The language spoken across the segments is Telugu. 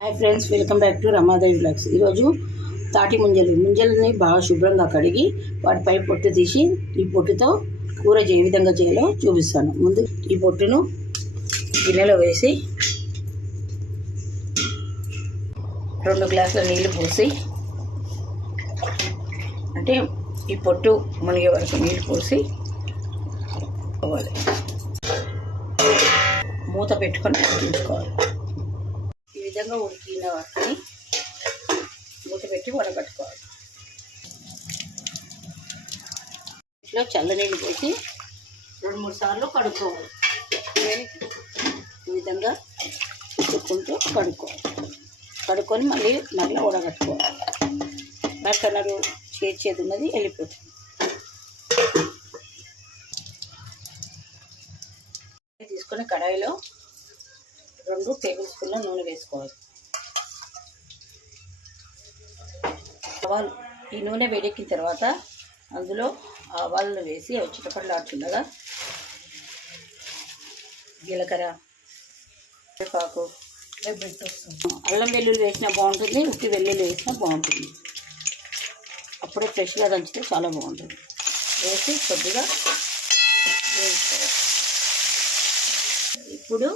Hi friends welcome back to Ramadevi blogs ఈరోజు తాటి ముంజలు. ముంజలని బాగా శుభ్రంగా కడిగి వాటిపై పొట్టు తీసి ఈ పొట్టుతో కూర ఏ విధంగా చేయాలో చూపిస్తాను. ముందు ఈ పొట్టును గిన్నెలో వేసి రెండు గ్లాసుల నీళ్ళు పోసి అంటే ఈ పొట్టు మునిగే వరకు నీళ్ళు పోసి పోవాలి. మూత పెట్టుకొని ఉడికించుకోవాలి. ఈ విధంగా ఉడికిన వాటిని మూత పెట్టి వడగట్టుకోవాలి ఇట్లా చల్లనీళ్ళు పోసి రెండు మూడు సార్లు కడుక్కోవాలి. ఈ విధంగా చుట్టుకుంటూ కడుక్కోవాలి. కడుక్కొని మళ్ళీ మళ్ళీ ఉడగట్టుకోవాలి కలరు చేర్చేది ఉన్నది వెళ్ళిపోతుంది. తీసుకొని కడాయిలో రెండు టేబుల్ స్పూన్ల నూనె వేసుకోవాలి. ఆవాలు ఈ నూనె వేడెక్కిన తర్వాత అందులో ఆవాలను వేసి అవి చిటపట్లాడుతుండగా జీలకర్ర కరివేపాకు అల్లం వెల్లుల్లి వేసినా బాగుంటుంది ఉట్టి వెల్లుల్లి వేసినా బాగుంటుంది. అప్పుడే ఫ్రెష్గా దంచితే చాలా బాగుంటుంది. వేసి కొద్దిగా వేసుకోవాలి. ఇప్పుడు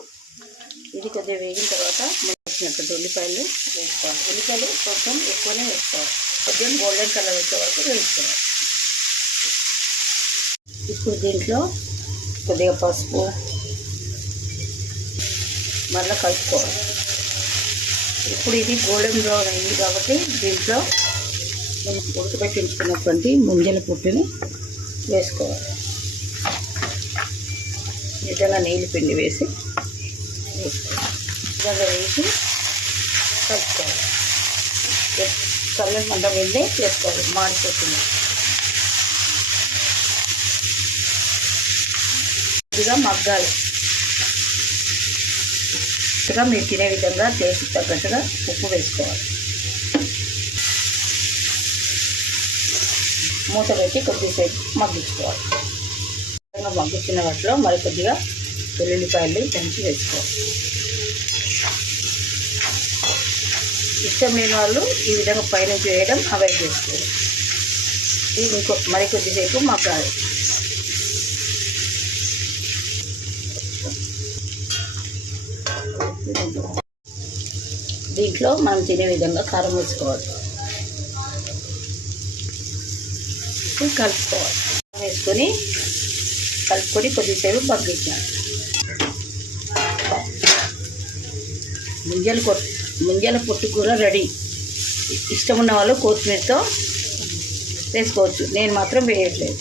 ఇది కొద్దిగా వేగిన తర్వాత మనం ఉల్లిపాయలు వేసుకోవాలి. ఉల్లిపాయలు కొంచెం ఎక్కువనే వేసుకోవాలి. కొద్దిగా గోల్డెన్ కలర్ వచ్చే వరకు వేసుకోవాలి. ఇప్పుడు దీంట్లో కొద్దిగా పసుపు మళ్ళీ కలుపుకోవాలి. ఇప్పుడు ఇది గోల్డెన్ బ్రౌన్ అయింది కాబట్టి దీంట్లో మనం ఉడకబెట్టి ఉంచుకున్నటువంటి ముంజల పుట్టుని వేసుకోవాలి. విధంగా నీళ్ళు పిండి వేసి వేసుకోవాలి విధంగా వేసి కలుపుకోవాలి. చల్లని మంట వెళ్ళి చేసుకోవాలి మాడిపోతుంది. ఇదిగా మగ్గాలి. ఇదిగా మీరు తినే విధంగా టేస్ట్ తగ్గట్టుగా ఉప్పు వేసుకోవాలి. మూత పెట్టి కొద్దిసేపు మగ్గించుకోవాలి. విధంగా వాటిలో మరి కొద్దిగా వెల్లుల్లిపాయలు పెంచి వేసుకోవాలి ఇష్టం లేని వాళ్ళు ఈ విధంగా పైన చేయడం అవాయిడ్ చేసుకోవాలి ఇది ఇంకో మరి కొద్దిసేపు మాకు దీంట్లో మనం తినే విధంగా కారం వేసుకోవాలి. కలుపుకోవాలి. వేసుకొని కలుపుకొని కొద్దిసేపు మగ్గించాలి. ముంజల కొ ముంజల పొట్టు కూర రెడీ. ఇష్టం ఉన్న వాళ్ళు కొత్తిమీరతో వేసుకోవచ్చు. నేను మాత్రం వేయట్లేదు.